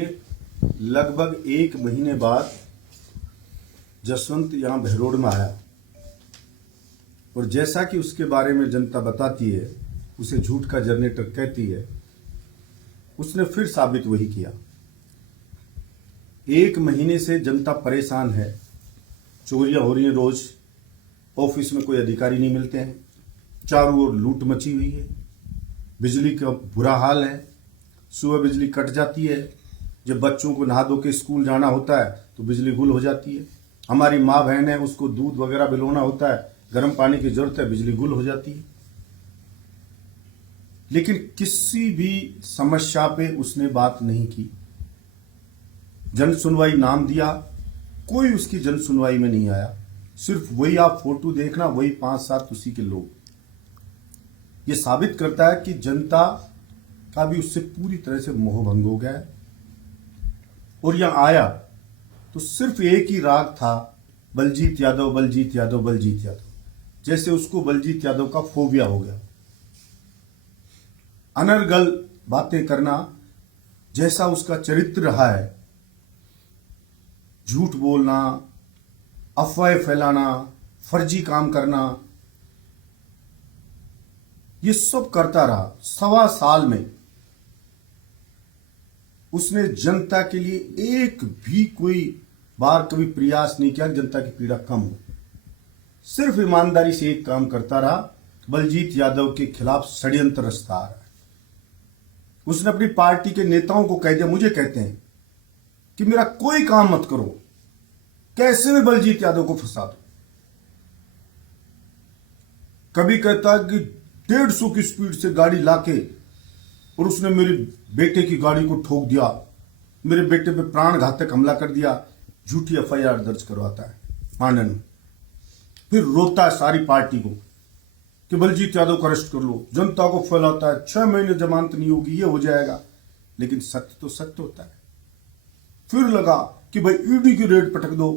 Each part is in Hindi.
लगभग एक महीने बाद जसवंत यहाँ बहरोड में आया और जैसा कि उसके बारे में जनता बताती है, उसे झूठ का जनरेटर कहती है, उसने फिर साबित वही किया। एक महीने से जनता परेशान है, चोरियां हो रही हैं, रोज ऑफिस में कोई अधिकारी नहीं मिलते हैं, चारों ओर लूट मची हुई है, बिजली का बुरा हाल है, सुबह बिजली कट जाती है, जब बच्चों को नहा धो के स्कूल जाना होता है तो बिजली गुल हो जाती है, हमारी माँ बहन है उसको दूध वगैरह पिलाना होता है, गर्म पानी की जरूरत है, बिजली गुल हो जाती है। लेकिन किसी भी समस्या पे उसने बात नहीं की। जन सुनवाई नाम दिया, कोई उसकी जन सुनवाई में नहीं आया। सिर्फ वही आप फोटो देखना, वही 5-7 उसी के लोग। ये साबित करता है कि जनता का भी उससे पूरी तरह से मोह भंग हो गया है। और यहां आया तो सिर्फ एक ही राग था, बलजीत यादव, बलजीत यादव, बलजीत यादव। जैसे उसको बलजीत यादव का फोबिया हो गया। अनर्गल बातें करना जैसा उसका चरित्र रहा है, झूठ बोलना, अफवाहें फैलाना, फर्जी काम करना, ये सब करता रहा। 1.25 साल में उसने जनता के लिए एक भी कोई बार कभी प्रयास नहीं किया जनता की पीड़ा कम हो। सिर्फ ईमानदारी से एक काम करता रहा, बलजीत यादव के खिलाफ षड्यंत्र रचता आ रहा है। उसने अपनी पार्टी के नेताओं को कह दिया, मुझे कहते हैं कि मेरा कोई काम मत करो, कैसे मैं बलजीत यादव को फंसा दूं। कभी कहता कि 150 की स्पीड से गाड़ी लाके और उसने मेरे बेटे की गाड़ी को ठोक दिया, मेरे बेटे पे प्राण घातक हमला कर दिया, झूठी एफआईआर दर्ज करवाता है मानन में। फिर रोता है सारी पार्टी को कि बलजीत यादव को अरेस्ट कर लो, जनता को फैलाता है 6 महीने जमानत नहीं होगी, ये हो जाएगा। लेकिन सत्य तो सत्य होता है। फिर लगा कि भाई ईडी की रेड पटक दो,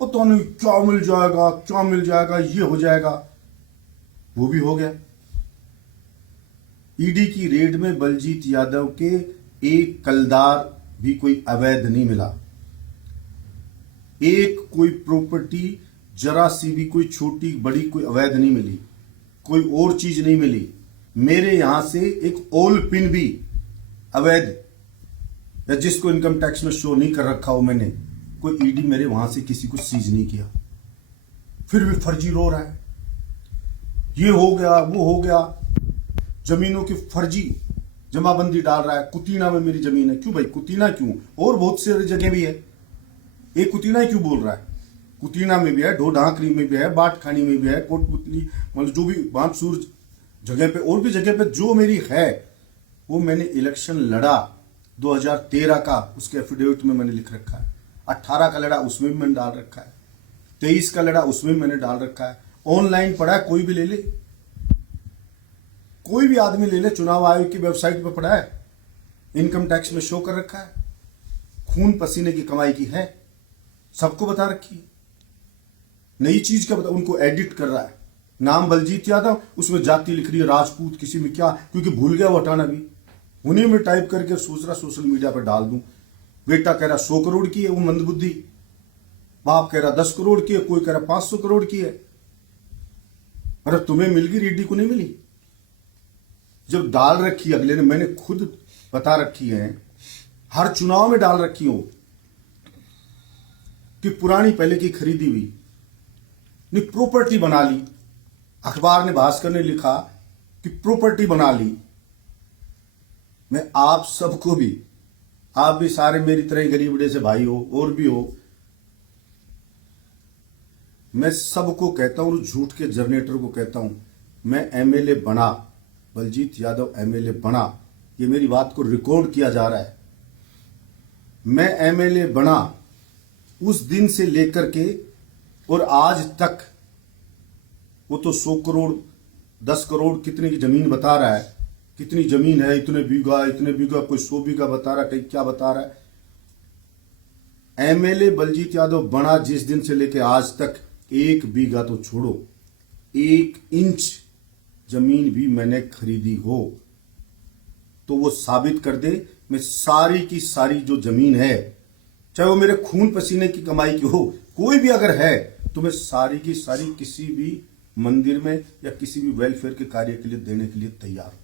पता नहीं क्या मिल जाएगा, क्या मिल जाएगा, ये हो जाएगा। वो भी हो गया। ईडी की रेड में बलजीत यादव के एक कलदार भी कोई अवैध नहीं मिला। एक कोई प्रॉपर्टी जरा सी भी कोई छोटी बड़ी कोई अवैध नहीं मिली, कोई और चीज नहीं मिली। मेरे यहां से एक ओल पिन भी अवैध, या जिसको इनकम टैक्स में शो नहीं कर रखा हो मैंने, कोई ईडी मेरे वहां से किसी को सीज नहीं किया। फिर भी फर्जी रो रहा है, ये हो गया, वो हो गया। जमीनों की फर्जी जमाबंदी डाल रहा है। कुतीना में मेरी जमीन है। क्यों भाई कुतीना क्यों? और बहुत सी जगह भी है। एक कुतीना ही क्यों बोल रहा है? कुतीना में भी है, ढोढांकरी में भी है, बाटखानी में भी है, कोटपुतली, मतलब जो भी बांसुर जगह पे और भी जगह पे जो मेरी है, वो मैंने इलेक्शन लड़ा 2013 का, उसके एफिडेविट में मैंने लिख रखा है। 18 का लड़ा, उसमें भी मैंने डाल रखा है। 23 का लड़ा, उसमें भी मैंने डाल रखा है। ऑनलाइन पड़ा है, कोई भी ले ले, कोई भी आदमी ले ले, चुनाव आयोग की वेबसाइट पर पड़ा है, इनकम टैक्स में शो कर रखा है। खून पसीने की कमाई की है, सबको बता रखी है। नई चीज क्या बता, उनको एडिट कर रहा है। नाम बलजीत यादव, उसमें जाति लिख रही है राजपूत, किसी में क्या, क्योंकि भूल गया वो हटाना भी। उन्हीं में टाइप करके सोच रहा सोशल मीडिया पर डाल दूं। बेटा कह रहा 100 करोड़ की है, वो मंदबुद्धि। बाप कह रहा 10 करोड़ की है, कोई कह रहा 500 करोड़ की है। अरे तुम्हें मिल गई, ईडी को नहीं मिली। जब डाल रखी अगले ने, मैंने खुद बता रखी है, हर चुनाव में डाल रखी हो कि पुरानी पहले की खरीदी हुई ने प्रॉपर्टी बना ली। अखबार ने, भास्कर ने लिखा कि प्रॉपर्टी बना ली। मैं आप सबको भी, आप भी सारे मेरी तरह गरीब से भाई हो और भी हो, मैं सबको कहता हूं, झूठ के जनरेटर को कहता हूं, मैं एमएलए बना, बलजीत यादव एमएलए बना। ये मेरी बात को रिकॉर्ड किया जा रहा है। मैं एमएलए बना उस दिन से लेकर के और आज तक, वो तो 100 करोड़ 10 करोड़ कितने की जमीन बता रहा है, कितनी जमीन है, इतने बीघा, कोई 100 बीघा बता रहा है, कहीं क्या बता रहा है। एमएलए बलजीत यादव बना जिस दिन से लेकर आज तक, 1 बीघा तो छोड़ो, 1 इंच जमीन भी मैंने खरीदी हो तो वो साबित कर दे मैं सारी की सारी जो जमीन है, चाहे वो मेरे खून पसीने की कमाई की हो, कोई भी अगर है, तो मैं सारी की सारी किसी भी मंदिर में या किसी भी वेलफेयर के कार्य के लिए देने के लिए तैयार हूं।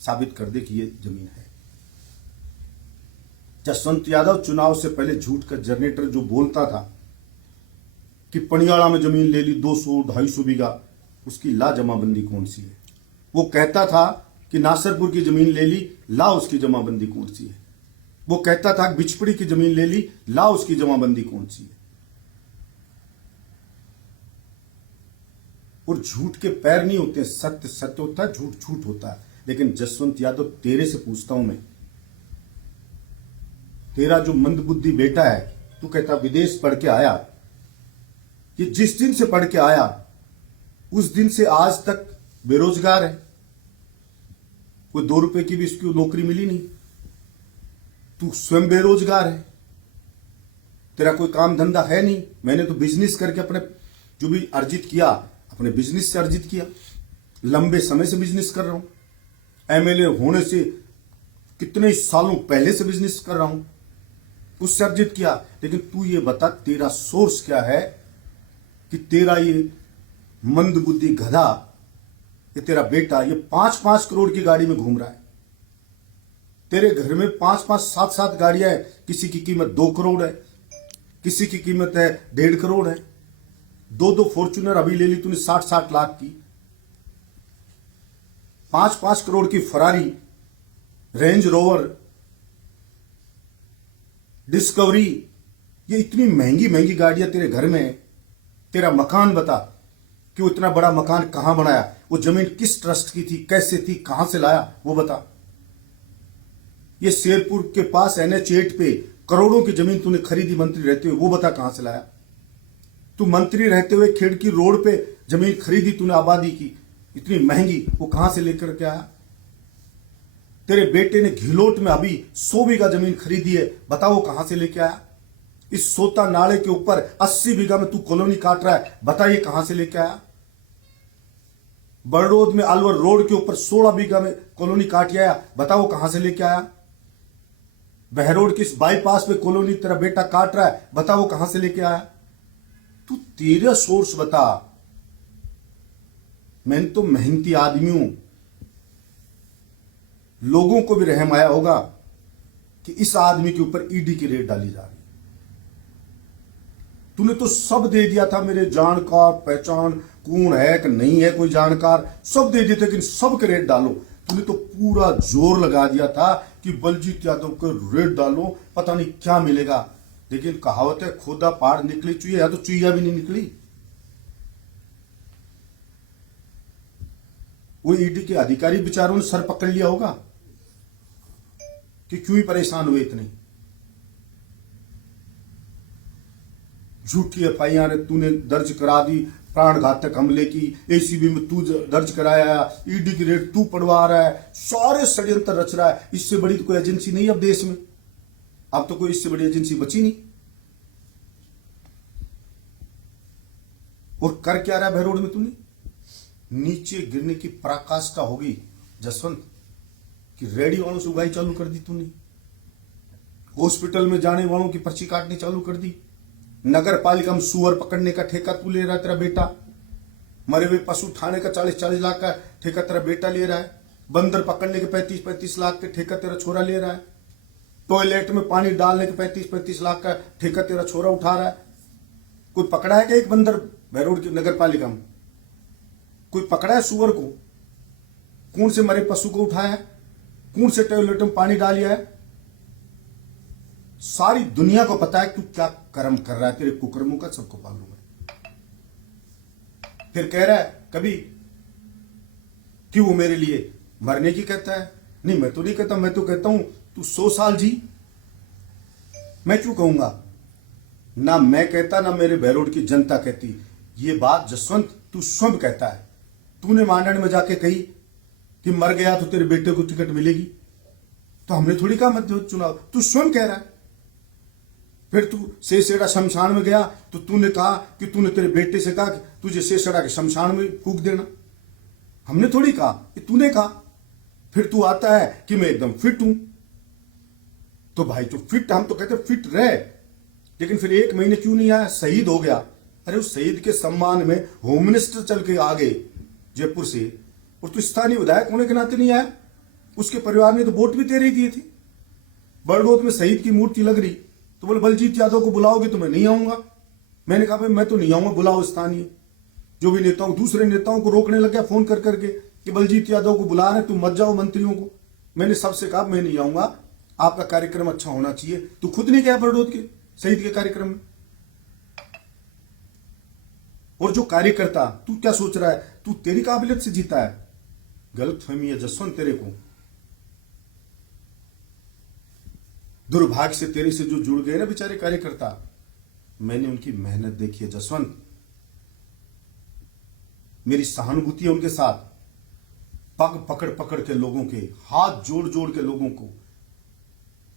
साबित कर दे कि ये जमीन है। जसवंत यादव चुनाव से पहले झूठ का जनरेटर जो बोलता था कि पनियाड़ा में जमीन ले ली 200-250 बीघा, उसकी ला जमाबंदी कौन सी है? वो कहता था कि नासरपुर की जमीन ले ली, ला उसकी जमाबंदी कौन सी है? वो कहता था कि बिचपड़ी की जमीन ले ली, ला उसकी जमाबंदी कौन सी है? और झूठ के पैर नहीं होते, सत्य सत्य होता है, झूठ झूठ होता है। लेकिन जसवंत यादव, तेरे से पूछता हूं मैं, तेरा जो मंदबुद्धि बेटा है, तू कहता विदेश पढ़ के आया, कि जिस दिन से पढ़ के आया उस दिन से आज तक बेरोजगार है, कोई 2 रुपए की भी इसकी नौकरी मिली नहीं। तू स्वयं बेरोजगार है, तेरा कोई काम धंधा है नहीं। मैंने तो बिजनेस करके अपने जो भी अर्जित किया, अपने बिजनेस से अर्जित किया, लंबे समय से बिजनेस कर रहा हूं। एमएलए होने से कितने सालों पहले से बिजनेस कर रहा हूं, उससे अर्जित किया। लेकिन तू ये बता, तेरा सोर्स क्या है कि तेरा ये मंदबुद्धि गधा, ये तेरा बेटा, ये 5-5 करोड़ की गाड़ी में घूम रहा है। तेरे घर में 5-5, 7-7 गाड़ियां हैं, किसी की कीमत 2 करोड़ है, किसी की कीमत है 1.5 करोड़ है। 2-2 फॉर्च्यूनर अभी ले ली तूने 60-60 लाख की। 5-5 करोड़ की फरारी, रेंज रोवर, डिस्कवरी, ये इतनी महंगी महंगी गाड़ियां तेरे घर में है। तेरा मकान बता कि वो इतना बड़ा मकान कहां बनाया, वो जमीन किस ट्रस्ट की थी, कैसे थी, कहां से लाया, वो बता। ये शेरपुर के पास NH8 पे करोड़ों की जमीन तूने खरीदी मंत्री रहते हुए, वो बता कहां से लाया। तू मंत्री रहते हुए खिड़की रोड पे जमीन खरीदी तूने आबादी की, इतनी महंगी, वो कहां से लेकर के आया। तेरे बेटे ने घिलोट में अभी 100 बीघा जमीन खरीदी है, बताओ कहां से लेके आया। इस सोता नाले के ऊपर 80 बीघा में तू कॉलोनी काट रहा है, बताइए कहां से लेके आया। बड़ौद में अलवर रोड के ऊपर 16 बीघा में कॉलोनी काट आया, बताओ कहां से लेके आया। बहरोड की इस बाईपास पे कॉलोनी तेरा बेटा काट रहा है, बताओ कहां से लेके आया। तू तेरा सोर्स बता। मैं तो मेहनती आदमी हूं, लोगों को भी रहम आया होगा कि इस आदमी के ऊपर ईडी की रेड डाली जा रही है। तूने तो सब दे दिया था, मेरे जानकार पहचान, कौन है कि नहीं है कोई जानकार, सब दे दिए थे, लेकिन सब के रेड डालो। तूने तो पूरा जोर लगा दिया था कि बलजीत यादव को रेड डालो, पता नहीं क्या मिलेगा। लेकिन कहावत है, खोदा पहाड़ निकली चुईया, या तो चुईया भी नहीं निकली। वो ईडी के अधिकारी बेचारों ने सर पकड़ लिया होगा कि क्यों ही परेशान हुए इतने। झूठी FIR तूने दर्ज करा दी, प्राण घातक हमले की, ACB में तू दर्ज कराया, ईडी की रेड तू पढ़वा रहा है, सारे षड्यंत्र रच रहा है। इससे बड़ी तो कोई एजेंसी नहीं अब देश में, अब तो कोई इससे बड़ी एजेंसी बची नहीं। और कर क्या रहा है बहरोड में तूने? नीचे गिरने की पराकाष्ठा होगी जसवंत, कि रेडी वालों से उगाई चालू कर दी तूने, हॉस्पिटल में जाने वालों की पर्ची काटनी चालू कर दी, नगर पालिका में सुअर पकड़ने का ठेका तू ले रहा है, तेरा बेटा मरे हुए पशु उठाने का 40-40 लाख का ठेका तेरा बेटा ले रहा है, बंदर पकड़ने के 35-35 लाख के ठेका तेरा छोरा ले रहा है, टॉयलेट में पानी डालने के 35-35 लाख का ठेका तेरा छोरा उठा रहा है। कोई पकड़ा है क्या एक बंदर बहरोड की नगर पालिका में? कोई पकड़ा है सुअर को? कौन से मरे पशु को उठाया है? कौन से टॉयलेट में पानी डालिया है? सारी दुनिया को पता है तू क्या कर्म कर रहा है, तेरे कुकर्मों का सबको मालूम है। फिर कह रहा है कभी कि वो मेरे लिए मरने की कहता है। नहीं, मैं तो नहीं कहता, मैं तो कहता हूं तू 100 साल जी। मैं क्यों कहूंगा? ना मैं कहता, ना मेरे बहरोड की जनता कहती। ये बात जसवंत तू स्वयं कहता है। तूने मांडन में जाके कही कि मर गया तो तेरे बेटे को टिकट मिलेगी, तो हमने थोड़ी कहा मत चुनाव, तू स्वयं कह रहा है। फिर तू सेसेड़ा शमशान में गया तो तूने कहा कि तूने तेरे बेटे से कहा कि तुझे सेसेड़ा के शमशान में फूंक देना, हमने थोड़ी कहा, तूने कहा। फिर तू आता है कि मैं एकदम फिट हूं, तो भाई तो फिट, हम तो कहते फिट रहे, लेकिन फिर 1 महीने क्यों नहीं आया? शहीद हो गया। अरे उस शहीद के सम्मान में होम मिनिस्टर चल के आ गए जयपुर से, और तू स्थानीय विधायक होने के नाते नहीं आया। उसके परिवार ने तो वोट भी तेरे ही दिए थे। बड़गोद में शहीद की मूर्ति लग रही, तो बोले बलजीत यादव को बुलाओगे तो मैं नहीं आऊंगा। मैंने कहा भाई मैं तो नहीं आऊंगा, बुलाओ स्थानीय। जो भी नेताओं, दूसरे नेताओं को रोकने लग गया फोन कर करके कि बलजीत यादव को बुला रहे, तुम मत जाओ मंत्रियों को। मैंने सबसे कहा मैं नहीं आऊंगा, आपका कार्यक्रम अच्छा होना चाहिए। तू खुद नहीं गया बड़गोद के शहीद के कार्यक्रम में। और जो कार्यकर्ता, तू क्या सोच रहा है तू तेरी काबिलियत से जीता है? गलत फहमी है जसवंत तेरे को। दुर्भाग्य से तेरे से जो जुड़ गए ना बेचारे कार्यकर्ता, मैंने उनकी मेहनत देखी है जसवंत। मेरी सहानुभूति है उनके साथ। पग पकड़ पकड़ के लोगों के, हाथ जोड़ जोड़ के लोगों को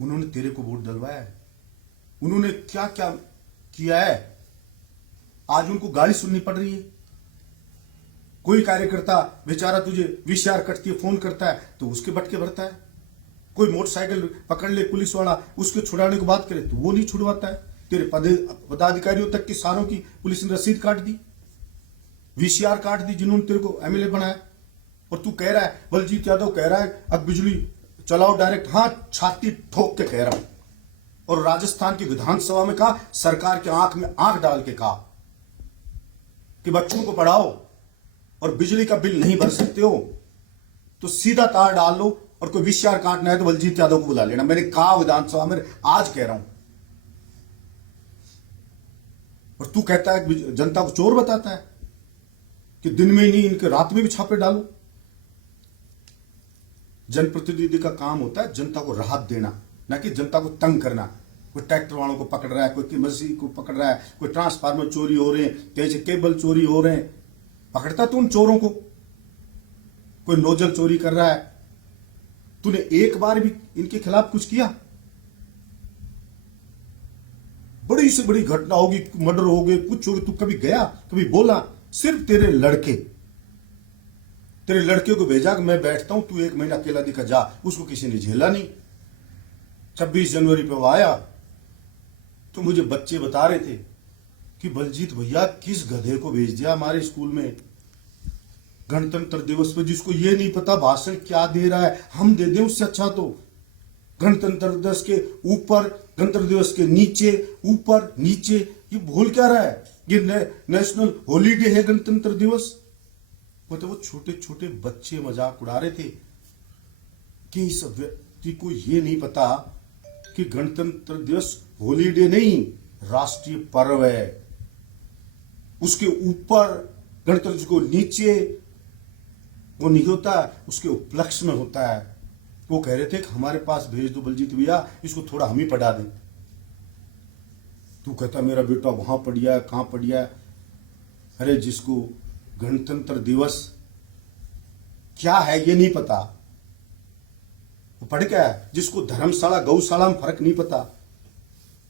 उन्होंने तेरे को वोट डलवाया है। उन्होंने क्या क्या किया है, आज उनको गाली सुननी पड़ रही है। कोई कार्यकर्ता बेचारा तुझे विशार कटती है, फोन करता है तो उसके बटके भरता है। कोई मोटरसाइकिल पकड़ ले पुलिस वाला, उसके छुड़ाने की बात करे तो वो नहीं छुड़वाता है। तेरे पदाधिकारियों तक की सारों की पुलिस ने रसीद काट दी, वीसीआर काट दी, जिन्होंने तेरे को एमएलए बनाया। और तू कह रहा है, बलजीत यादव कह रहा है अब बिजली चलाओ डायरेक्ट। हाँ, छाती ठोक के कह रहा हूं। और राजस्थान की विधानसभा में कहा, सरकार के आंख में आंख डाल के कहा कि बच्चों को पढ़ाओ और बिजली का बिल नहीं भर सकते हो तो सीधा तार डाल लो, और कोई वीसीआर काटना है तो बलजीत यादव को बुला लेना। मैंने कहा विधानसभा में, आज कह रहा हूं। और तू कहता है जनता को चोर बताता है कि दिन में ही नहीं, इनके रात में भी छापे डालो। जनप्रतिनिधि का काम होता है जनता को राहत देना, ना कि जनता को तंग करना। कोई ट्रैक्टर वालों को पकड़ रहा है, कोई मशीन को पकड़ रहा है, कोई ट्रांसफार्मर चोरी हो रहे हैं, कहीं से केबल चोरी हो रहे हैं, पकड़ता तू उन चोरों को। कोई नोजल चोरी कर रहा है, तूने एक बार भी इनके खिलाफ कुछ किया? बड़ी से बड़ी घटना होगी, मर्डर हो गए, कुछ हो गया, तू कभी गया, कभी बोला? सिर्फ तेरे लड़के को भेजा कि मैं बैठता हूं, तू 1 महीना अकेला दिखा जा। उसको किसी ने झेला नहीं। 26 जनवरी पे वो आया तो मुझे बच्चे बता रहे थे कि बलजीत भैया किस गधे को भेज दिया हमारे स्कूल में गणतंत्र दिवस पे, जिसको ये नहीं पता भाषण क्या दे रहा है, हम दे दें उससे अच्छा। तो गणतंत्र दिवस के ऊपर, गणतंत्र दिवस के नीचे, ऊपर नीचे, ये भूल क्या रहा है? ये नेशनल हॉलीडे है गणतंत्र दिवस। तो वो छोटे छोटे बच्चे मजाक उड़ा रहे थे कि इस व्यक्ति को ये नहीं पता कि गणतंत्र दिवस हॉलीडे नहीं, राष्ट्रीय पर्व है। उसके ऊपर गणतंत्र को नीचे वो नहीं होता, उसके उपलक्ष्य में होता है। वो कह रहे थे कि हमारे पास भेज दो बलजीत भैया, इसको थोड़ा हम ही पढ़ा दें। तू कहता मेरा बेटा वहां पढ़िया, कहां पढ़िया? अरे जिसको गणतंत्र दिवस क्या है ये नहीं पता, वो पढ़ क्या है? जिसको धर्मशाला गौशाला में फर्क नहीं पता,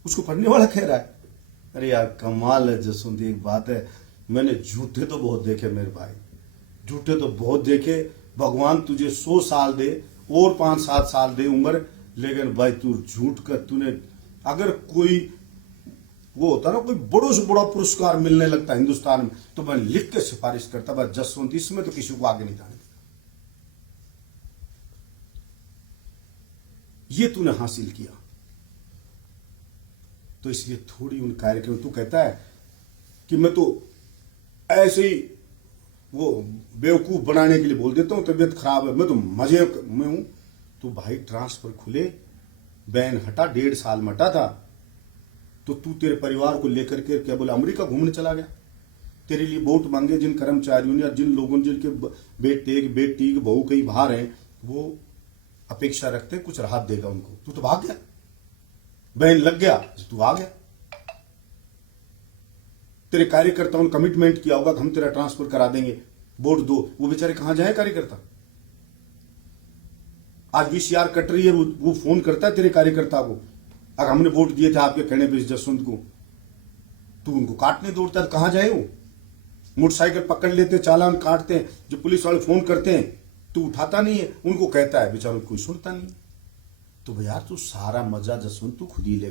उसको पढ़ने वाला कह रहा है। अरे यार कमाल है जसवंत। एक बात है, मैंने झूठे तो बहुत देखे मेरे भाई, झूठे तो बहुत देखे। भगवान तुझे 100 साल दे और 5-7 साल दे उम्र, लेकिन भाई तू झूठ कर, तूने अगर कोई वो होता ना, कोई बड़ों से बड़ा पुरस्कार मिलने लगता हिंदुस्तान में, तो मैं लिख के सिफारिश करता भाई जसवंत, इसमें तो किसी को आगे नहीं जाने। ये तूने हासिल किया, तो इसलिए थोड़ी उन कार्यक्रम, तू कहता है कि मैं तो ऐसे ही वो बेवकूफ बनाने के लिए बोल देता हूं, तबीयत खराब है, मैं तो मजे में हूं। तो भाई ट्रांसफर खुले, बैन हटा, 1.5 साल में हटा था, तो तू तेरे परिवार को लेकर के क्या बोला, अमेरिका घूमने चला गया। तेरे लिए वोट मांगे जिन कर्मचारियों ने, जिन लोगों ने, जिनके बेटे बेटी बहू कहीं बाहर हैं, वो अपेक्षा रखते कुछ राहत देगा उनको। तू तो भाग गया, बैन लग गया, तू आ गया। तेरे कार्यकर्ताओं ने कमिटमेंट किया होगा कि हम तेरा ट्रांसफर करा देंगे, वोट दो। वो बेचारे कहां जाए कार्यकर्ता? आज वीसीआर कट रही है, वो फोन करता है तेरे कार्यकर्ता को, अगर हमने वोट दिए थे आपके कहने पे जसवंत को, तू उनको काटने दौड़ता है, कहां जाए वो? मोटरसाइकिल पकड़ लेते, चालान काटते हैं, जो पुलिस वाले फोन करते हैं तू उठाता नहीं है, उनको कहता है, बेचारों कोई सुनता नहीं। तो यार तू सारा मजा जसवंत तू खुद ही ले।